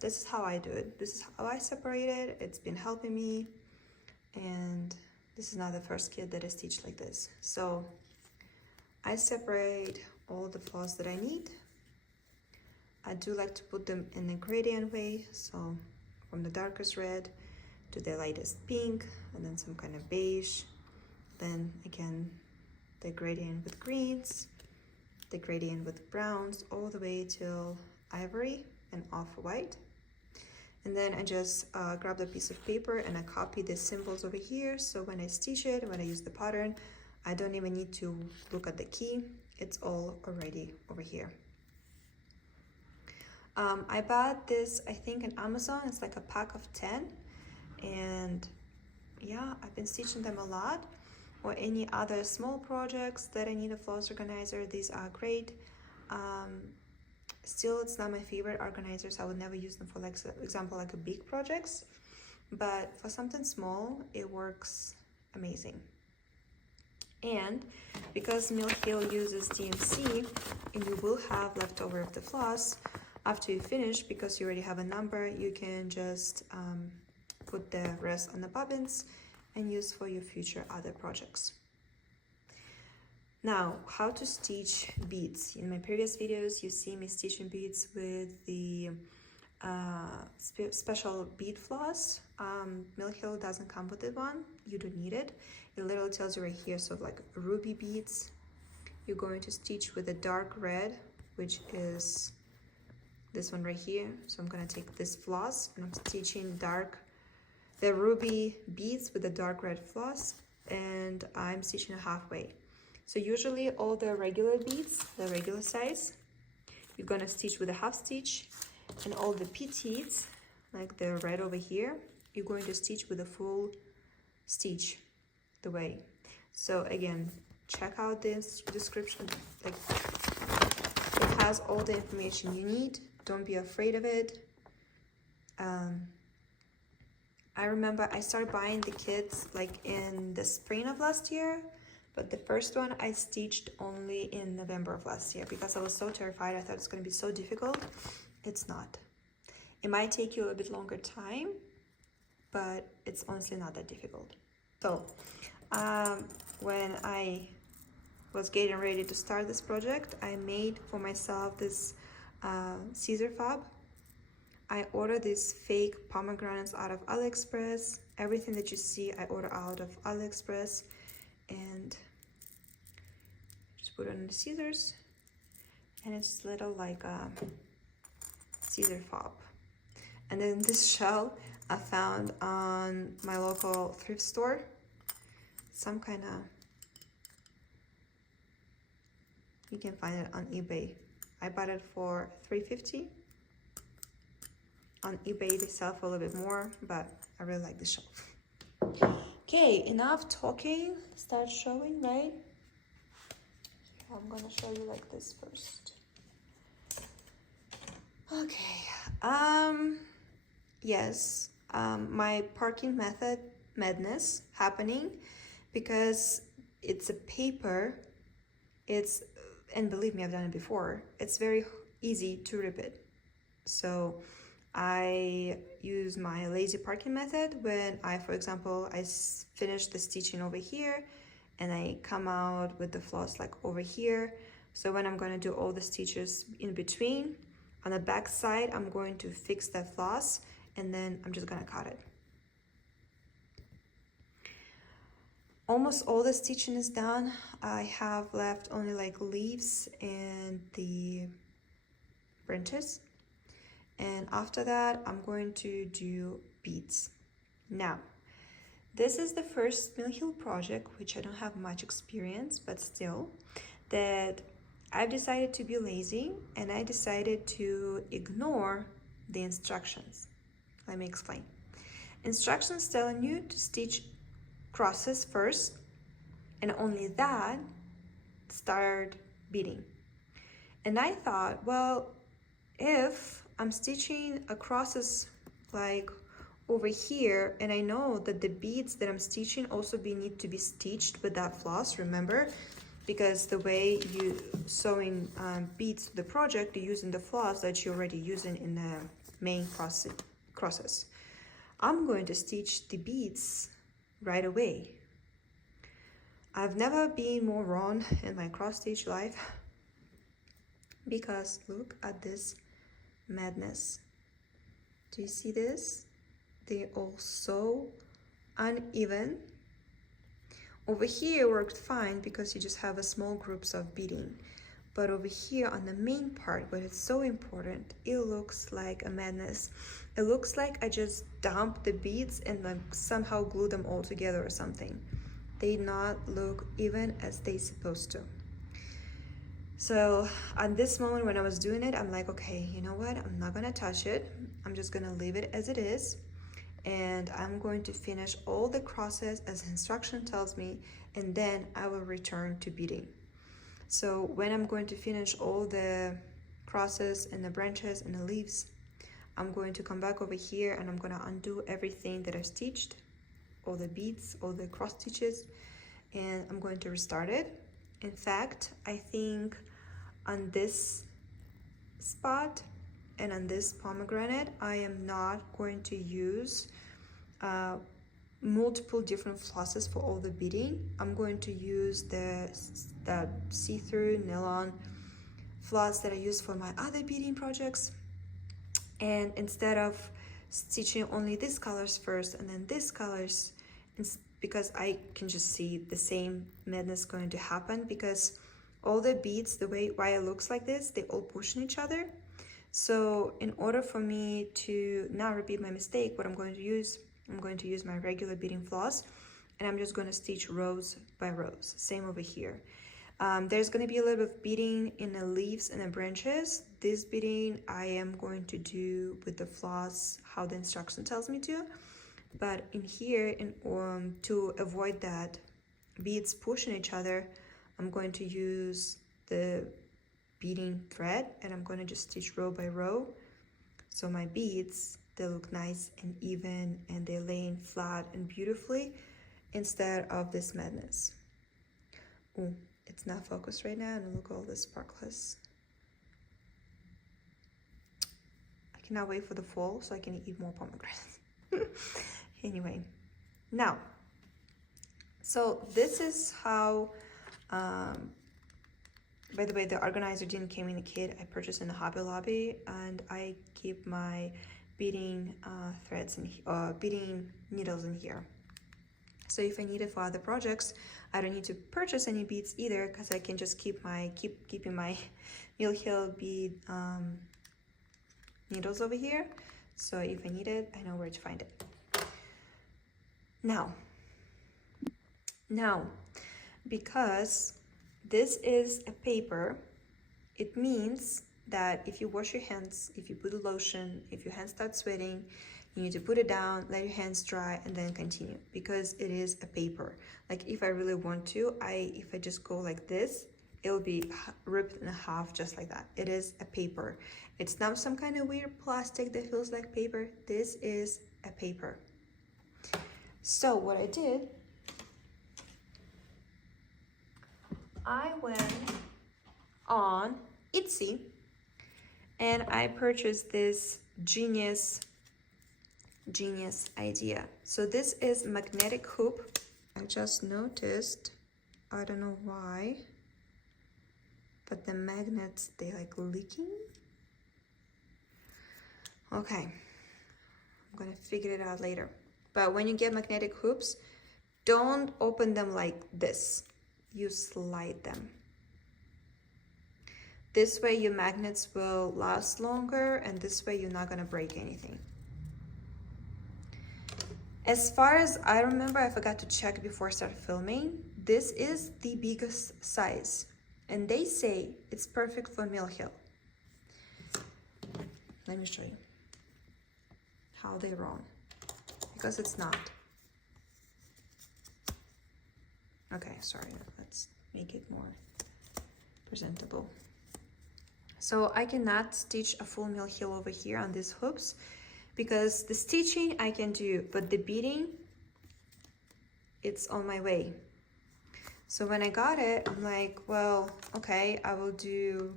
this is how I do it. This is how I separate it. It's been helping me, and this is not the first kit that I stitch like this. So I separate all the floss that I need. I do like to put them in a gradient way, so from the darkest red to the lightest pink, and then some kind of beige, then again the gradient with greens, the gradient with browns, all the way till ivory and off-white. And then I just grabbed a piece of paper and I copy the symbols over here. So when I stitch it, when I use the pattern, I don't even need to look at the key. It's all already over here. I bought this, I think, on Amazon. It's like a pack of 10. And yeah, I've been stitching them a lot. Or any other small projects that I need a floss organizer, these are great. Still, it's not my favorite organizers. I would never use them for, like, for example, like a big projects, but for something small, it works amazing. And because Mill Hill uses DMC, and you will have leftover of the floss after you finish, because you already have a number, you can just put the rest on the bobbins and use for your future other projects. Now, how to stitch beads. In my previous videos, you see me stitching beads with the special bead floss. Mill Hill doesn't come with it one. You don't need it. It literally tells you right here, so like ruby beads. You're going to stitch with a dark red, which is this one right here. So I'm gonna take this floss and I'm stitching the ruby beads with the dark red floss, and I'm stitching it halfway. So usually all the regular beads, the regular size, you're gonna stitch with a half stitch, and all the petites, like the red over here, you're going to stitch with a full stitch the way. So again, check out this description, like it has all the information you need. Don't be afraid of it. I remember I started buying the kits like in the spring of last year, but the first one I stitched only in November of last year because I was so terrified. I thought it's going to be so difficult. It's not. It might take you a bit longer time, but it's honestly not that difficult. So when I was getting ready to start this project, I made for myself this scissor fob. I ordered these fake pomegranates out of AliExpress. Everything that you see I order out of AliExpress, and just put it on the scissors, and it's little like a scissor fob. And then this shell I found on my local thrift store, some kind of, you can find it on eBay. I bought it for $3.50. On eBay they sell for a little bit more, but I really like the shell. Okay, enough talking, start showing, right? So I'm gonna show you like this first. Okay, yes, my parking method madness happening because it's a paper, and believe me, I've done it before, it's very easy to rip it. So I use my lazy parking method when for example, I finish the stitching over here and I come out with the floss like over here. So when I'm going to do all the stitches in between, on the back side, I'm going to fix that floss and then I'm just going to cut it. Almost all the stitching is done. I have left only like leaves and the branches. And after that, I'm going to do beads. Now, this is the first Mill Hill project, which I don't have much experience, but still, that I've decided to be lazy and I decided to ignore the instructions. Let me explain. Instructions telling you to stitch crosses first, and only that start beading. And I thought, well, if I'm stitching crosses like over here, and I know that the beads that I'm stitching also need to be stitched with that floss, remember? Because the way you sewing beads to the project, you're using the floss that you're already using in the main crosses. I'm going to stitch the beads right away. I've never been more wrong in my cross stitch life because look at this madness. Do you see this? They're all so uneven. Over here worked fine because you just have a small groups of beading, but over here on the main part, where it's so important, it looks like a madness. It looks like I just dumped the beads and like somehow glue them all together or something. They not look even as they supposed to. So at this moment when I was doing it, I'm like, okay, you know what? I'm not gonna touch it. I'm just gonna leave it as it is. And I'm going to finish all the crosses as the instruction tells me, and then I will return to beading. So when I'm going to finish all the crosses and the branches and the leaves, I'm going to come back over here and I'm gonna undo everything that I've stitched, all the beads, all the cross stitches, and I'm going to restart it. In fact, I think on this spot and on this pomegranate, I am not going to use multiple different flosses for all the beading. I'm going to use the see-through nylon floss that I use for my other beading projects, and instead of stitching only these colors first and then these colors, because I can just see the same madness going to happen, because all the beads, the way why it looks like this, they all push on each other. So in order for me to not repeat my mistake, what I'm going to use my regular beading floss, and I'm just going to stitch rows by rows. Same over here. There's going to be a little bit of beading in the leaves and the branches. This beading I am going to do with the floss how the instruction tells me to, but in here, to avoid that beads pushing each other, I'm going to use the beading thread and I'm going to just stitch row by row, so my beads, they look nice and even and they're laying flat and beautifully instead of this madness. Oh, it's not focused right now, and look at all the sparklers. I cannot wait for the fall so I can eat more pomegranates. Anyway, now, so this is how, by the way, the organizer didn't come in the kit. I purchased in the Hobby Lobby, and I keep my beading threads and beading needles in here. So if I need it for other projects, I don't need to purchase any beads either, because I can just keeping my Mill Hill bead needles over here. So if I need it, I know where to find it. Now, because this is a paper, it means that if you wash your hands, if you put a lotion, if your hands start sweating, you need to put it down, let your hands dry, and then continue, because it is a paper. Like if I really want to, if I just go like this, it'll be ripped in half just like that. It is a paper. It's not some kind of weird plastic that feels like paper. This is a paper. So what I did, I went on Etsy and I purchased this genius idea. So this is magnetic hoop. I just noticed, I don't know why, but the magnets, they like leaking. Okay, I'm gonna figure it out later. But when you get magnetic hoops, don't open them like this. You slide them. This way your magnets will last longer, and this way you're not gonna break anything. As far as I remember, I forgot to check before I started filming, this is the biggest size, and they say it's perfect for Mill Hill. Let me show you how they're wrong, because it's not. Okay, sorry, let's make it more presentable. So I cannot stitch a full Mill Hill over here on these hoops, because the stitching I can do, but the beading, it's on my way. So when I got it, I'm like, well, okay, I will do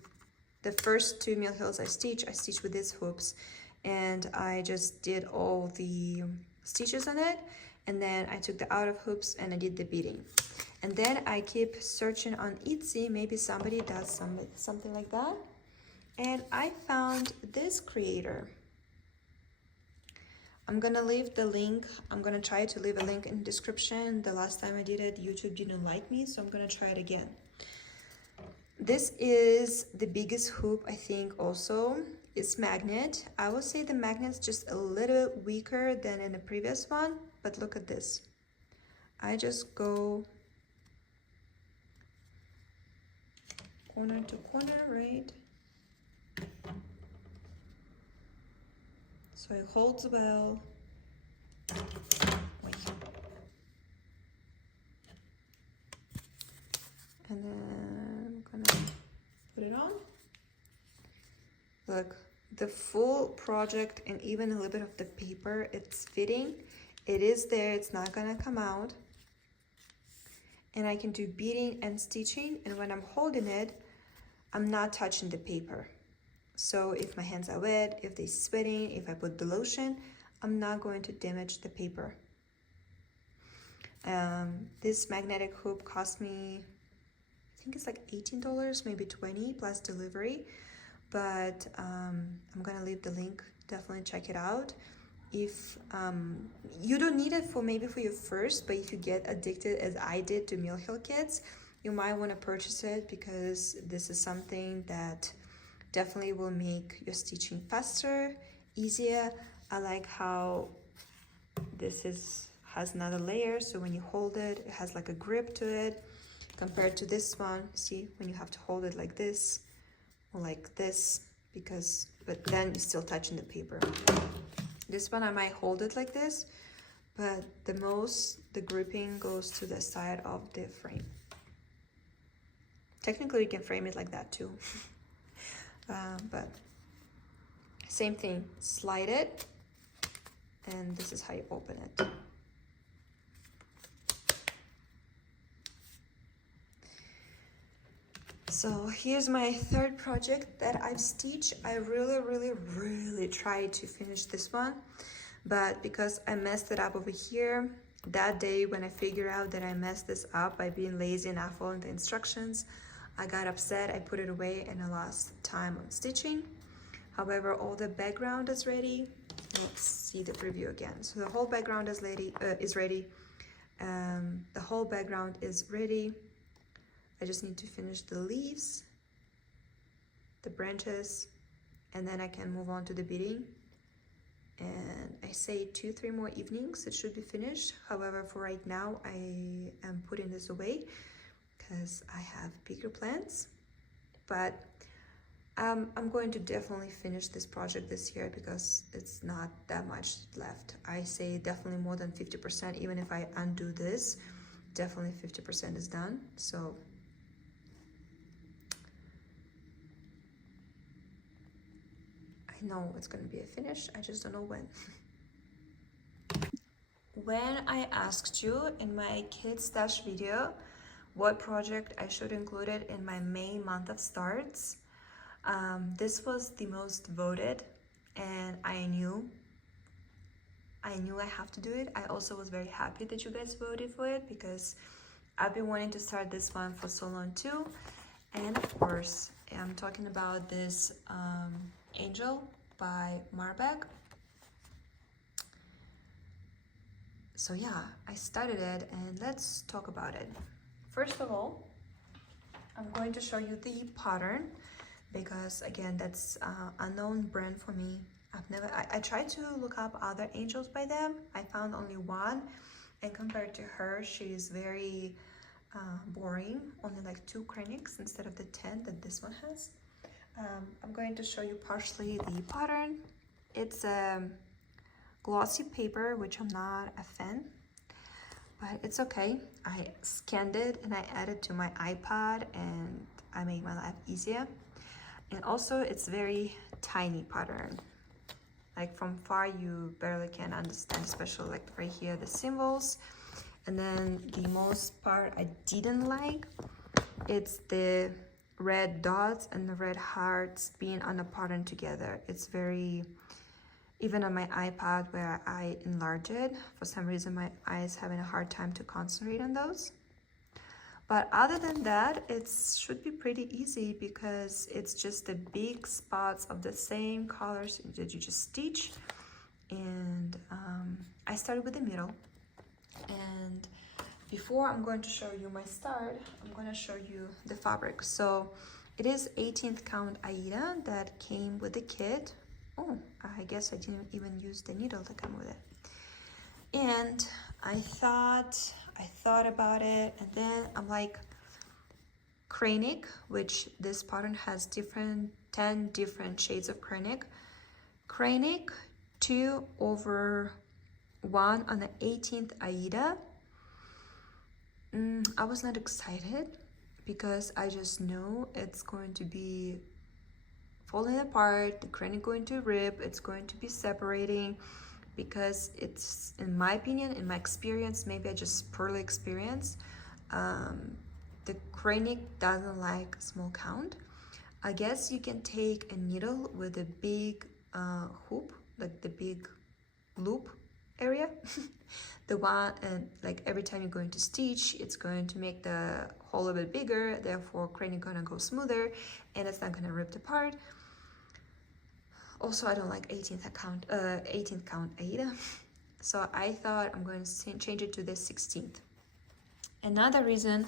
the first 2 Mill Hills I stitch with these hoops, and I just did all the stitches on it, and then I took the out of hoops and I did the beading. And then I keep searching on Etsy, maybe somebody does something like that. And I found this creator. I'm gonna leave the link. I'm gonna try to leave a link in the description. The last time I did it, YouTube didn't like me, so I'm gonna try it again. This is the biggest hoop, I think. Also, it's magnet. I would say the magnet's just a little bit weaker than in the previous one, but look at this. I just go corner to corner, right? So it holds well. Wait. And then I'm gonna put it on. Look, the full project and even a little bit of the paper, it's fitting. It is there, it's not gonna come out. And I can do beading and stitching, and when I'm holding it, I'm not touching the paper. So if my hands are wet, if they're sweating, if I put the lotion, I'm not going to damage the paper. This magnetic hoop cost me, I think it's like $18, maybe $20 plus delivery. But I'm gonna leave the link, definitely check it out. If you don't need it for maybe for your first, but if you get addicted as I did to Mill Hill kits, you might want to purchase it, because this is something that definitely will make your stitching faster, easier. I like how this has another layer, so when you hold it, it has like a grip to it, compared to this one. See, when you have to hold it like this or like this, but then you're still touching the paper. This one I might hold it like this, but the gripping goes to the side of the frame. Technically you can frame it like that too. But same thing, slide it, and this is how you open it. So here's my third project that I've stitched. I really tried to finish this one, but because I messed it up over here, that day when I figured out that I messed this up by being lazy and not following the instructions, I got upset, I put it away, and I lost time on stitching. However, all the background is ready. Let's see the preview again. So the whole background is ready. The whole background is ready. I just need to finish the leaves, the branches, and then I can move on to the beading. And I say 2-3 more evenings it should be finished. However, for right now, I am putting this away because I have bigger plans. But I'm going to definitely finish this project this year, because it's not that much left. I say definitely more than 50%. Even if I undo this, definitely 50% is done. So I know it's going to be a finish, I just don't know when. When I asked you in my kids stash video what project I should include it in my May month of starts, this was the most voted, and I knew I have to do it. I also was very happy that you guys voted for it, because I've been wanting to start this one for so long too. And of course, I'm talking about this Angel by Marbeck. So yeah, I started it, and let's talk about it. First of all, I'm going to show you the pattern, because again, that's unknown brand for me. I tried to look up other angels by them. I found only one, and compared to her, she's very boring, only like 2 crannies instead of the 10 that this one has. I'm going to show you partially the pattern. It's a glossy paper, which I'm not a fan, but it's okay. I scanned it and I added to my iPad, and I made my life easier. And also it's very tiny pattern. Like from far you barely can understand, especially like right here, the symbols. And then the most part I didn't like, it's the red dots and the red hearts being on the pattern together. It's very, even on my iPad where I enlarge it, for some reason my eyes having a hard time to concentrate on those. But other than that, it should be pretty easy, because it's just the big spots of the same colors that you just stitch. And I started with the middle, and before I'm going to show you my start, I'm going to show you the fabric. So it is 18th count Aida that came with the kit. Oh, I guess I didn't even use the needle that came with it. And I thought about it, and then I'm like, Cranic, which this pattern has 10 different shades of Cranic. Cranic 2/1 on the 18th Aida. I was not excited because I just know it's going to be falling apart, the Cranic going to rip, it's going to be separating, because it's, in my opinion, in my experience, maybe I just poorly experience, the Cranic doesn't like small count. I guess you can take a needle with a big hoop, like the big loop area, the one, and like every time you're going to stitch, it's going to make the hole a bit bigger, therefore Cranic gonna go smoother and it's not gonna rip apart. Also, I don't like 18th count Aida, so I thought I'm going to change it to the 16th. Another reason,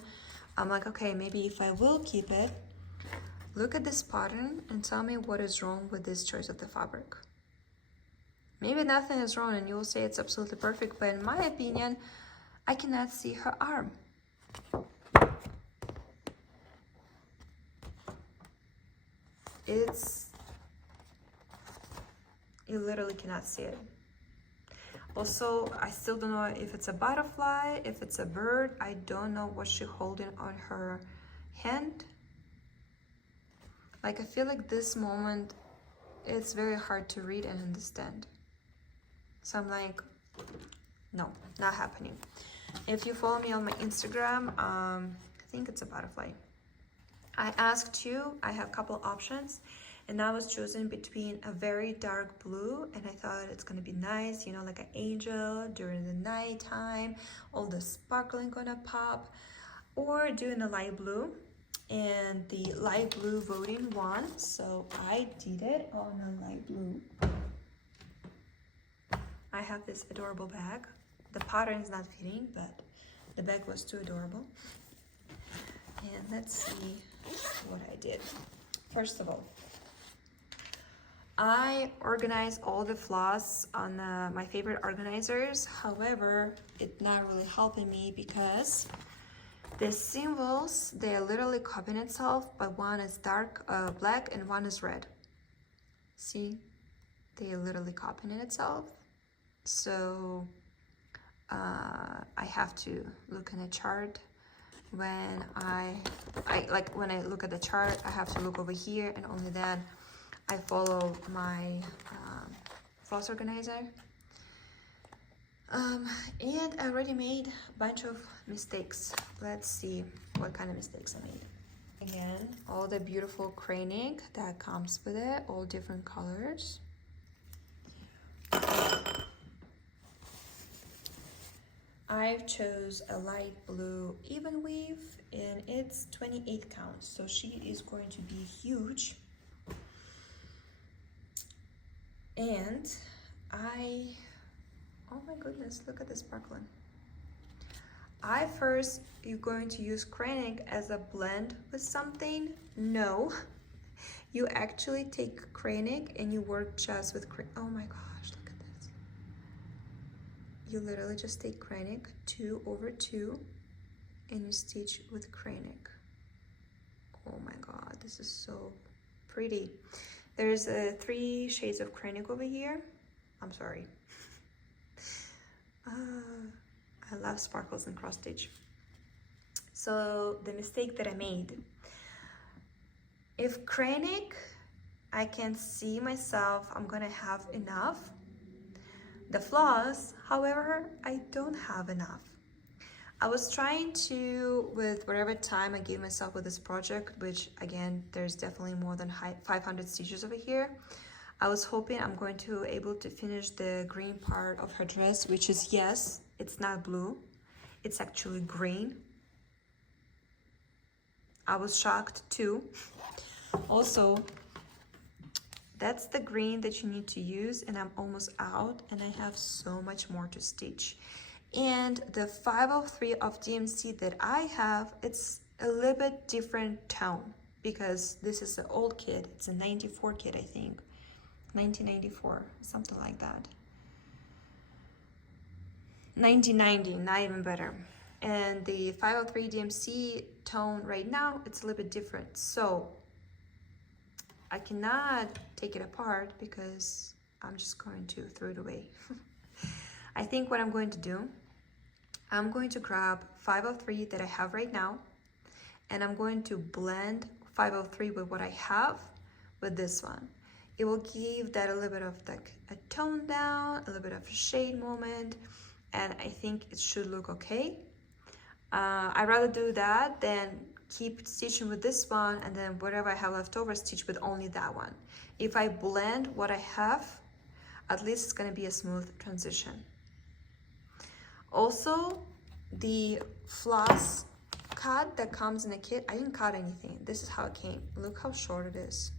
I'm like, okay, maybe if I will keep it, look at this pattern and tell me what is wrong with this choice of the fabric. Maybe nothing is wrong and you will say it's absolutely perfect, but in my opinion, I cannot see her arm. You literally cannot see it. Also, I still don't know if it's a butterfly, if it's a bird. I don't know what she's holding on her hand. Like, I feel like this moment, it's very hard to read and understand. So I'm like, no, not happening. If you follow me on my Instagram, I think it's a butterfly. I asked you, I have a couple options, and I was choosing between a very dark blue, and I thought it's gonna be nice, you know, like an angel during the night time, all the sparkling gonna pop, or doing a light blue. And the light blue voting won, so I did it on a light blue. I have this adorable bag. The pattern is not fitting, but the bag was too adorable. And let's see what I did. First of all, I organized all the floss on my favorite organizers. However, it's not really helping me because the symbols, they're literally copying itself, but one is dark black and one is red. See, they're literally copying itself. So I have to look in a chart. When I look at the chart, I have to look over here, and only then I follow my floss organizer. And I already made a bunch of mistakes. Let's see what kind of mistakes I made. Again, all the beautiful Cranic that comes with it, all different colors. I've chose a light blue even weave, and it's 28 counts, so she is going to be huge. And oh my goodness, look at the sparkling. You're going to use Cranic as a blend with something. No, you actually take Cranic and you work just with oh my gosh, look at this. You literally just take Cranic 2/2 and you stitch with Cranic. Oh my god, this is so pretty. There's 3 shades of Cranic over here. I'm sorry. I love sparkles and cross stitch. So the mistake that I made, if Cranic, I can see myself, I'm gonna have enough. The floss, however, I don't have enough. I was trying to, with whatever time I gave myself with this project, which again, there's definitely more than 500 stitches over here. I was hoping I'm going to able to finish the green part of her dress, which is, yes, it's not blue, it's actually green. I was shocked too. Also, that's the green that you need to use, and I'm almost out, and I have so much more to stitch. And the 503 of DMC that I have, it's a little bit different tone because this is an old kit. It's a 94 kit, I think. 1994, something like that. 1990, not even better. And the 503 DMC tone right now, it's a little bit different. So I cannot take it apart because I'm just going to throw it away. I think what I'm going to do, I'm going to grab 503 that I have right now, and I'm going to blend 503 with what I have with this one. It will give that a little bit of like a tone down, a little bit of a shade moment, and I think it should look okay. I'd rather do that than keep stitching with this one and then whatever I have left over stitch with only that one. If I blend what I have, at least it's going to be a smooth transition. Also, the floss cut that comes in the kit, I didn't cut anything. This is how it came. Look how short it is.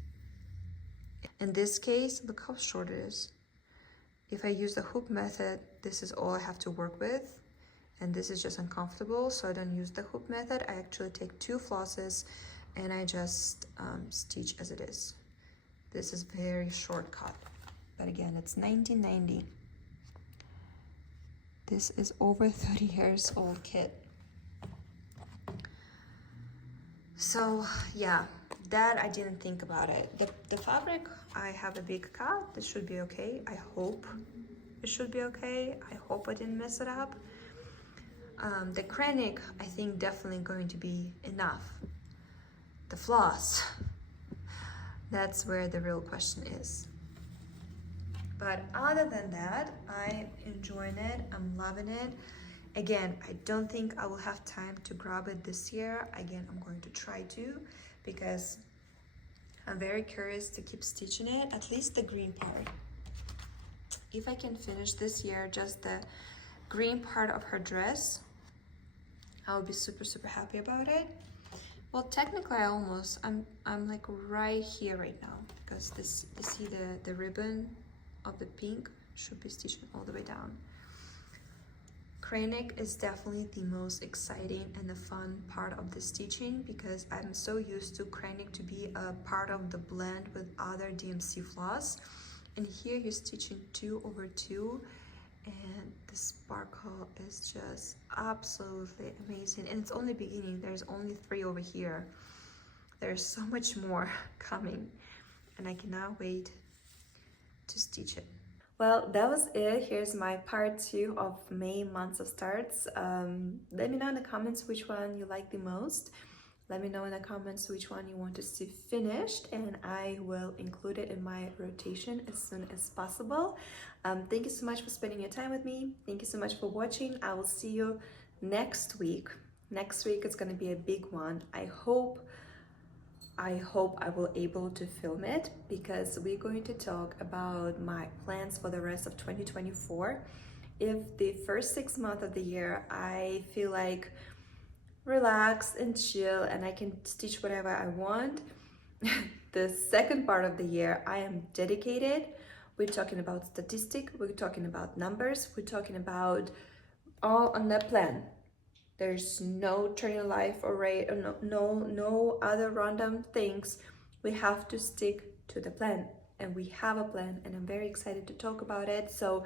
In this case, look how short it is. If I use the hook method, this is all I have to work with. And this is just uncomfortable, so I don't use the hook method. I actually take 2 flosses and I just stitch as it is. This is very short cut. But again, it's 1990. This is over 30 years old kit. So yeah, that I didn't think about it. The fabric, I have a big cut. This should be okay. I hope it should be okay. I hope I didn't mess it up. The krennic, I think definitely going to be enough. The floss, that's where the real question is. But other than that, I'm enjoying it. I'm loving it. Again, I don't think I will have time to grab it this year. Again, I'm going to try to because I'm very curious to keep stitching it, at least the green part. If I can finish this year just the green part of her dress, I'll be super happy about it. Well, technically I'm like right here right now because this, you see the ribbon of the pink should be stitching all the way down. Krennic is definitely the most exciting and the fun part of the stitching because I'm so used to Krennic to be a part of the blend with other DMC floss, and here you're stitching 2 over 2 and the sparkle is just absolutely amazing. And it's only beginning. There's only 3 over here. There's so much more coming and I cannot wait to stitch it. Well, that was it. Here's my part 2 of May months of starts. Let me know in the comments which one you like the most. Let me know in the comments which one you want to see finished, and I will include it in my rotation as soon as possible. Thank you so much for spending your time with me. Thank you so much for watching. I will see you next week. Next week is going to be a big one. I hope I will able to film it because we're going to talk about my plans for the rest of 2024. If the first 6 months of the year I feel like relax and chill and I can stitch whatever I want, the second part of the year I am dedicated. We're talking about statistic, we're talking about numbers, we're talking about all on the plan. There's no turning life array or no other random things. We have to stick to the plan, and we have a plan, and I'm very excited to talk about it. So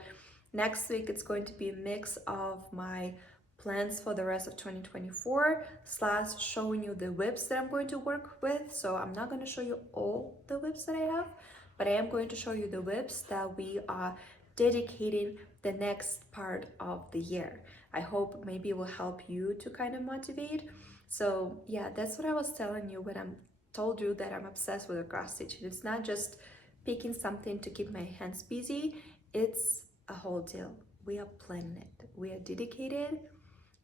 next week it's going to be a mix of my plans for the rest of 2024 / showing you the whips that I'm going to work with. So I'm not going to show you all the whips that I have, but I am going to show you the whips that we are dedicating the next part of the year. I hope maybe it will help you to kind of motivate. So yeah, that's what I was telling you when I told you that I'm obsessed with cross stitching. It's not just picking something to keep my hands busy, it's a whole deal. We are planning it, we are dedicated,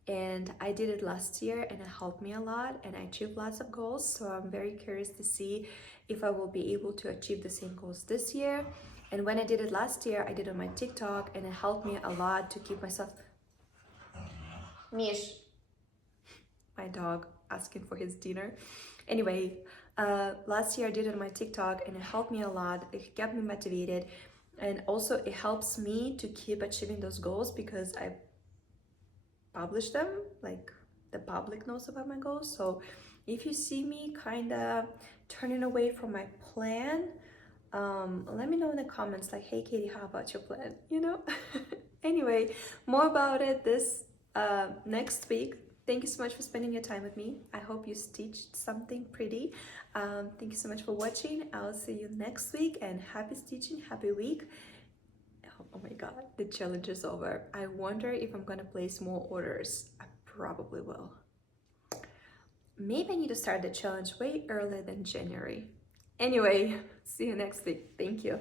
and I did it last year and it helped me a lot and I achieved lots of goals. So I'm very curious to see if I will be able to achieve the same goals this year. And when I did it last year, I did it on my TikTok and it helped me a lot to keep myself... Mish, my dog asking for his dinner. Anyway, last year I did it on my TikTok and it helped me a lot. It kept me motivated, and also it helps me to keep achieving those goals because I publish them, like the public knows about my goals. So if you see me kind of turning away from my plan, let me know in the comments, like, hey Katie, how about your plan, you know? Anyway, more about it this next week. Thank you so much for spending your time with me. I hope you stitched something pretty. Thank you so much for watching. I'll see you next week, and happy stitching, happy week. Oh my god, the challenge is over. I wonder if I'm gonna place more orders. I probably will. Maybe I need to start the challenge way earlier than January. Anyway, see you next week. Thank you.